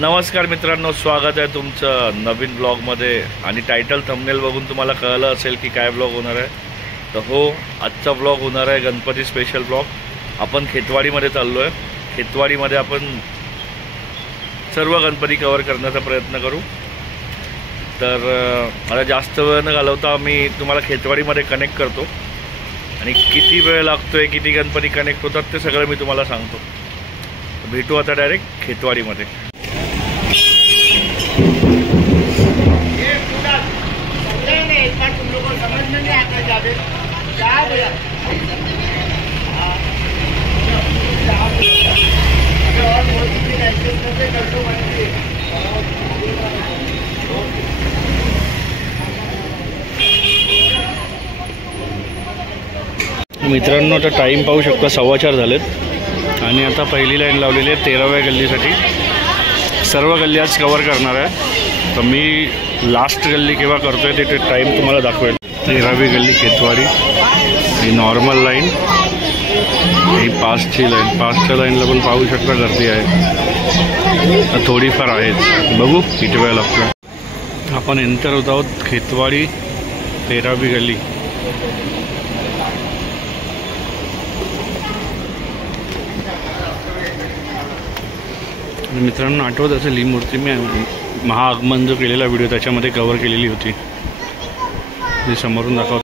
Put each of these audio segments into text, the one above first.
नमस्कार मित्रांनो, स्वागत आहे तुमचं नवीन ब्लॉगमध्ये। आणि टायटल थंबनेल बघून तुम्हाला कळलं असेल की काय ब्लॉग होणार आहे। तर हो, आजचा ब्लॉग होणार आहे गणपती स्पेशल ब्लॉग। आपण खेतवाडीमध्ये चाललो आहे। खेतवाडीमध्ये आपण सर्व गणपती कव्हर करण्याचा प्रयत्न करू। तर मला जास्त वेळ न घालवता मी तुम्हाला खेतवाडीमध्ये कनेक्ट करतो आणि किती वेळ लागतोय, किती गणपती कनेक्ट होतात ते सगळं मी तुम्हाला सांगतो। भेटू आता डायरेक्ट खेतवाडीमध्ये। मित्रांनो, आता टाइम पाहू शकता 4:15 झालेत आणि आता पहिली लाईन लावलेली आहे 13व्या गल्लीसाठी। सर्व गल्ली आज कव्हर करणार आहे। तर मी लास्ट गल्ली केव्हा करतोय ते टाइम तुम्हाला दाखवेल। 13वी गल्ली खेतवाडी, ही नॉर्मल लाईन, ही 5ची लाईन। 5च्या लाईनला पण पाहू शकता गर्दी आहे, थोडीफार आहेच। बघू किती वेळ लागतो। आपण एंटर होत आहोत खेतवाडी 13वी गल्ली। मित्रांनो, आठवत असेल ही मूर्ती मी महाआगमन जो केलेला व्हिडिओ त्याच्यामध्ये कव्हर केलेली होती। मी समोरून दाखवतो।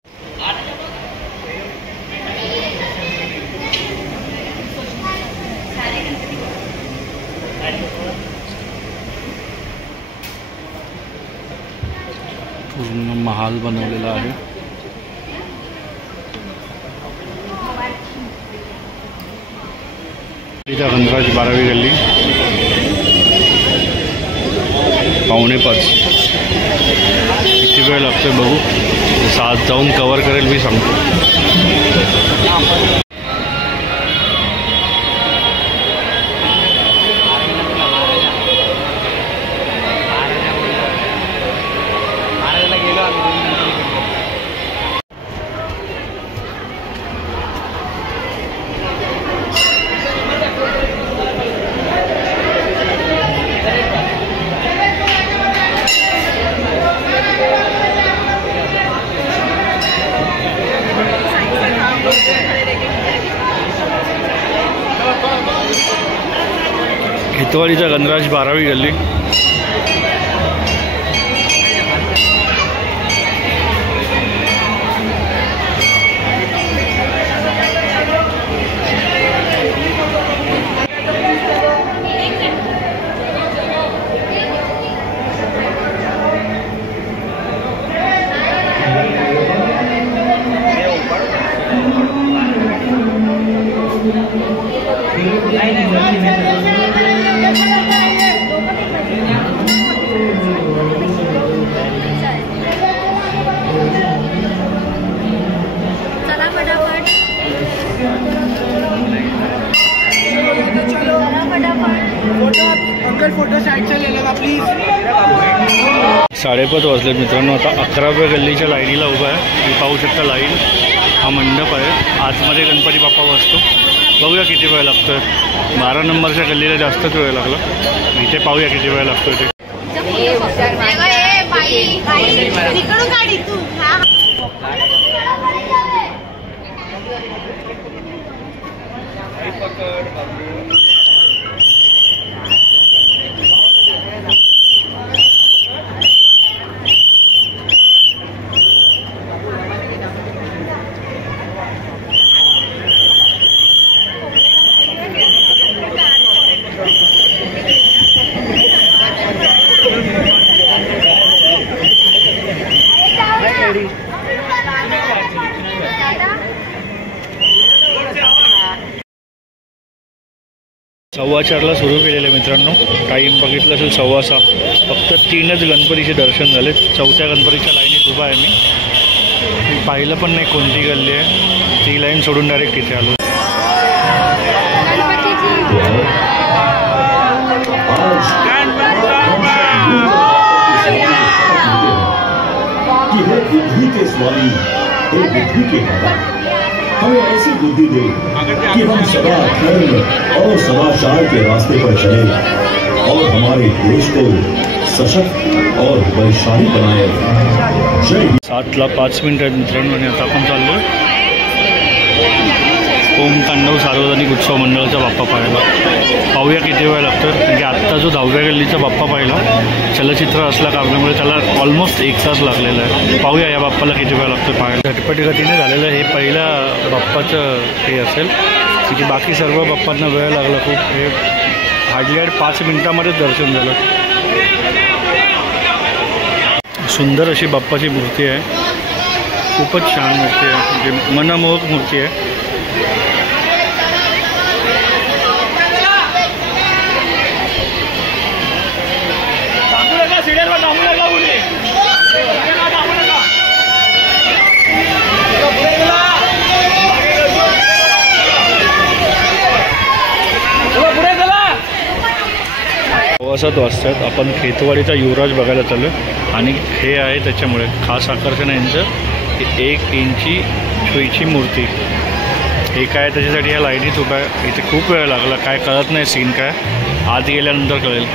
पूर्ण महाल बनवलेला आहे। इथं 12वी गल्ली 4:45। किती वेळ लागतोय बघू। जसं आज जाऊन कव्हर करेल मी सांगतो। खेतवाडीचा गणराज 12वी गल्ली। फोटो साइड से ले लेगा प्लीज। 5:30 वाजलेत मित्रांनो। आता 11व्या गल्लीच्या लाईनीला उभा आहे। मी पाहू शकता लाईन, हा मंडप आहे, आतमध्ये गणपती बाप्पा बसतो। बघूया किती वेळ लागतोय। 12 नंबरच्या गल्लीला जास्तच वेळ लागला। इथे पाहूया किती वेळ लागतोय ते। सव्वा 4ला सुरू केलेलं मित्रांनो। टाईम बघितलं असेल 6:15। फक्त 3च गणपतीचे दर्शन झाले। 4थ्या गणपतीच्या लाईनीत उभा आहे मी पाहिलं पण नाही कोणती गल्ली आहे। ती लाईन सोडून डायरेक्ट तिथे आलो। हमें ऐसी बुद्धि दे कि हम सदा धर्म और सदाचार के रास्ते पर चले और हमारे देश को सशक्त और बलशाली बनाए। जय हिंद। 7:05 मित्रांनो, आणि आता आपण चाललो ओम तांडव सार्वजनिक उत्सव मंडळाचा बाप्पा पाहायला. पाहूया किती वेळ लागतो, कारण की आत्ता जो 10व्या गल्लीचा बाप्पा पाहिला चलचित्र असल्या कारणामुळे त्याला ऑलमोस्ट 1 तास लागलेला आहे. पाहूया या बाप्पाला किती वेळ लागतो पाहायला. झटपटी गतीने झालेलं हे पहिला बाप्पाचं हे असेल, की बाकी सर्व बाप्पांना वेळ लागला खूप. हे हार्डली 5 मिनिटामध्येच दर्शन झालं. सुंदर अशी बाप्पाची मूर्ती आहे, खूपच छान मूर्ती आहे, म्हणजे मनमोहक मूर्ती आहे. सव्वासात वाजतात. आपण खेतवाडीचा युवराज बघायला चाललो आणि हे आहे त्याच्यामुळे खास आकर्षण आहे यांचं, 1 इंची सुईची मूर्ती. हे काय त्याच्यासाठी या लाईनीत उभा आहे. इथे खूप वेळ लागला, काय कळत नाही सीन काय, आत गेल्यानंतर कळेल.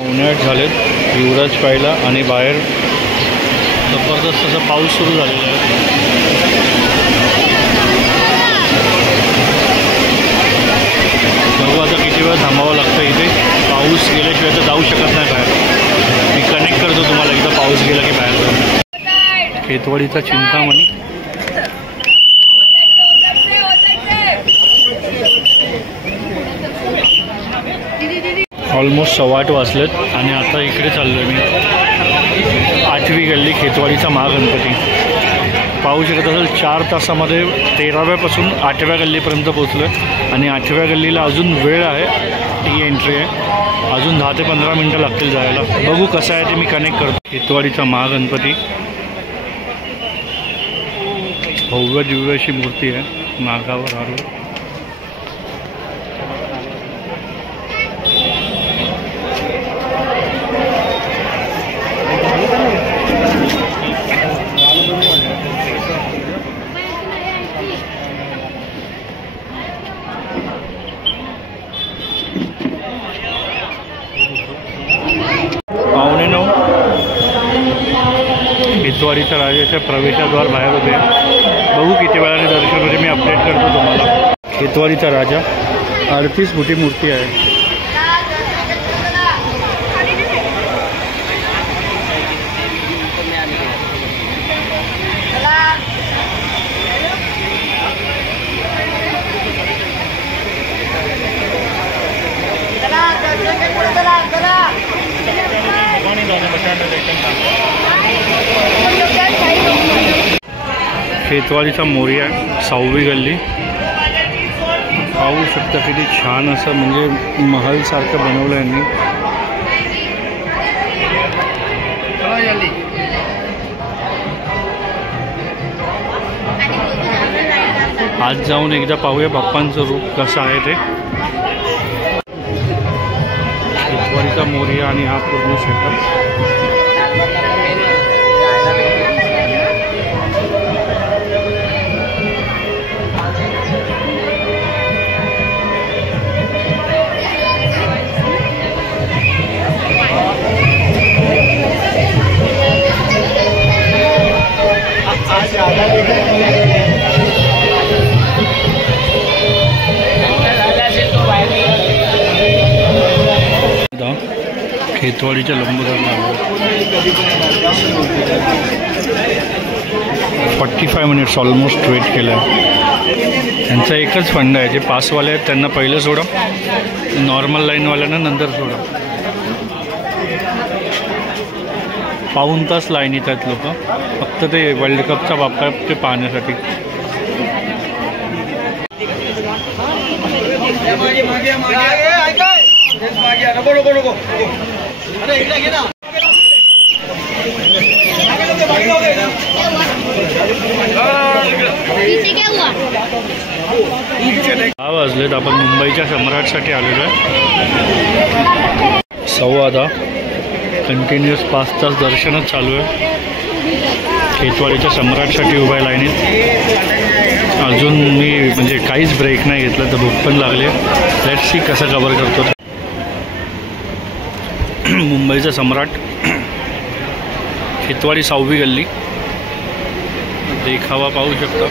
उन्हाळ्यात झालेत युवराज पाहिला आणि बाहेर जबरदस्त असा पाऊस सुरू झालेला आहे. बघू आता किती वेळ थांबावं लागतं इथे. पाऊस गेल्याशिवाय तर जाऊ शकत नाही बाहेर. मी कनेक्ट करतो तुम्हाला एकदा पाऊस गेला की बाहेर जाऊ. खेतवाडीचा चिंतामणी. ऑलमोस्ट 8:15 वाजलेत आणि आता इकडे चाललो आहे मी. 8वी गल्ली खेतवाडीचा महागणपती. पाहू शकत असेल 4 तासामध्ये 13व्यापासून 8व्या गल्लीपर्यंत पोचलो आहे आणि 8व्या गल्लीला अजून वेळ आहे. ती एंट्री आहे, अजून 10 ते 15 मिनटं लागतील जायला. बघू कसं आहे ते मी कनेक्ट करतो. खेतवाडीचा महागणपती भव्य दिव्य अशी मूर्ती आहे, नागावर आलो. खेतवाडीच्या राजाच्या प्रवेशाद्वार बाहेर होते. बघू किती वेळाने दर्शन होते, मी अपडेट करतो तुम्हाला. खेतवाडीचा राजा 38 फुटी मूर्ती आहे. खेतवाडीचा मोरिया 6वी गल्ली. पाहू शकता किती छान असं म्हणजे महलसारखं बनवलं यांनी. आज जाऊन एकदा पाहूया बाप्पांचं रूप कसं आहे ते. खेतवाडीचा मोरिया आणि हा पूर्ण सेटअप. खेतवाडीच्या लंबगारला 45 मिनिट्स ऑलमोस्ट वेट केलं आहे. त्यांचा एकच फंड आहे, जे पासवाले आहेत त्यांना पहिलं सोडा, नॉर्मल लाईनवाल्यांना नंतर सोडा. पाऊण तास लाईनीत आहेत लोक फक्त ते वर्ल्ड कपचा बाप्पा ते पाहण्यासाठी. पीछे क्या हुआ? 6 वाजलेत. आपण मुंबईच्या सम्राटसाठी आलेलो आहे. 10:15 कंटिन्युअस 5 तास दर्शनच चालू आहे. खेतवाडीच्या सम्राटसाठी उभा आहे लाईनीत. अजून मी म्हणजे काहीच ब्रेक नाही घेतला, तर भूक पण लागली. लेट्स सी कसं कव्हर करतो. मुंबईचा सम्राट, खेतवाडी 6वी गल्ली. देखावा पाहू शकता.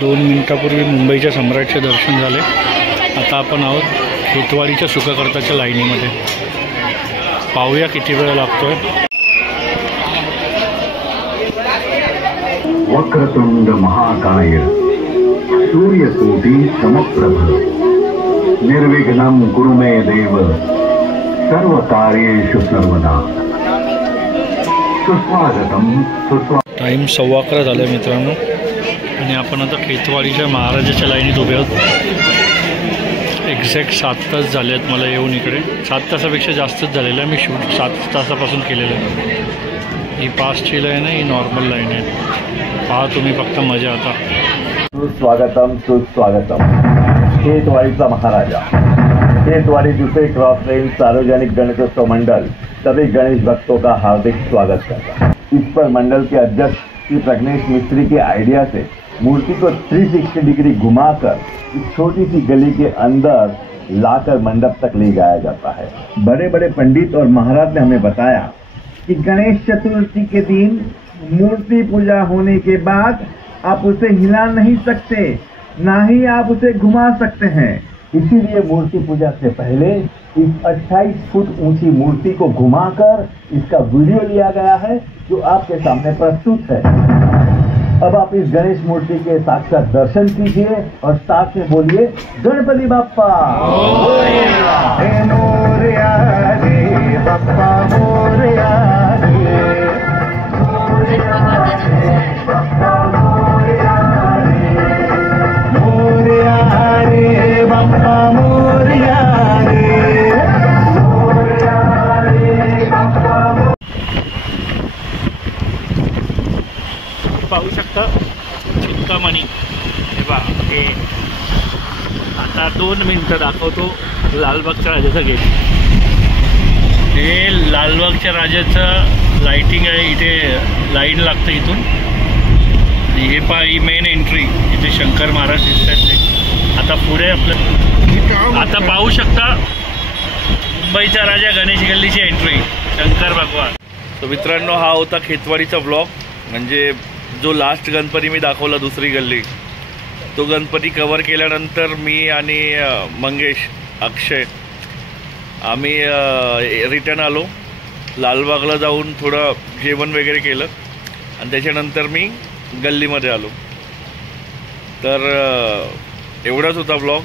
दोन मिनिटापूर्वी मुंबईच्या सम्राटचे दर्शन झाले. आता आपण आहोत खेतवाडीच्या सुखकर्ताच्या लाईनीमध्ये. पाहूया किती वेळ लागतोय. वक्रतुंड महाकाय सूर्यकोटि समप्रभ निर्विघ्नं कुरु मे देव सर्व कार्येषु सर्वदा. सुस्वागतम. टाईम 11:15 झाला मित्रांनो, आणि आपण आता खेतवाडीच्या महाराजाच्या लाईनीत उभे आहोत. एक्झॅक्ट 7 तास झाले आहेत मला येऊन इकडे. 7 तासापेक्षा जास्तच झालेलं आहे. मी शूट 7 तासापासून केलेलं आहे. ही पासची लाईन आहे, ही नॉर्मल लाईन आहे. पहा तुम्ही फक्त मजा. आता सुस्वागतम सुस्वागतम. खेतवाड़ीचा महाराजा, खेतवाड़ी दूसरे क्रॉस रेल सार्वजनिक गणेशोत्सव मंडल सभी गणेश भक्तों का हार्दिक स्वागत करता है. इस पर मंडल के अध्यक्ष श्री प्रज्ञेश मिस्त्री के आइडिया से मूर्ति को 360 डिग्री घुमाकर इस छोटी सी गली के अंदर लाकर मंडप तक ले जाया जाता है. बड़े बड़े पंडित और महाराज ने हमें बताया कि गणेश चतुर्थी के दिन मूर्ति पूजा होने के बाद आप उसे हिला नहीं सकते, ना ही आप उसे घुमा सकते हैं. इसीलिए मूर्ति पूजा से पहले इस 28 फुट ऊंची मूर्ति को घुमाकर इसका वीडियो लिया गया है, जो आपके सामने प्रस्तुत है. अब आप इस गणेश मूर्ति के साक्षात दर्शन कीजिए और साथ में बोलिए गणपति बाप्पा मोरया. हे मोरया रे बाप्पा मोरया रे. मोरया रे बाप्पा मोरया रे. मोरया रे बाप्पा मोरया रे. मोरया रे बाप्पा. पाहू शकता चिंतामणी. हे बा, हे आता 2 मिनटं दाखवतो लालबागच्या राजाचं गेट. हे लालबागच्या राजाचं लाईटिंग आहे. इथे लाईन लागतं इथून. हे पहा, ही मेन एंट्री. इथे शंकर महाराज दिसत आहेत ते. आता पुढे आपलं आता पाहू शकता मुंबईचा राजा गणेश गल्लीची एंट्री, शंकर भगवान. तर मित्रांनो, हा होता खेतवाडीचा ब्लॉग. म्हणजे जो लास्ट गणपती मी दाखवला, दुसरी गल्ली, तो गणपती कवर केल्यानंतर मी आणि मंगेश, अक्षय आम्ही रिटर्न आलो. लालबागला जाऊन थोडं जेवण वगैरे केलं आणि त्याच्यानंतर मी गल्लीमध्ये आलो. तर एवढाच होता ब्लॉग.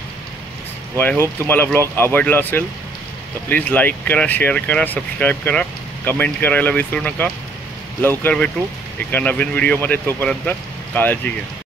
आय होप तुम्हाला ब्लॉग आवडला असेल. तर प्लीज लाईक करा, शेअर करा, सबस्क्राईब करा, कमेंट करायला विसरू नका. लवकर भेटू एका नवीन व्हिडिओमध्ये. तोपर्यंत काळजी घ्या.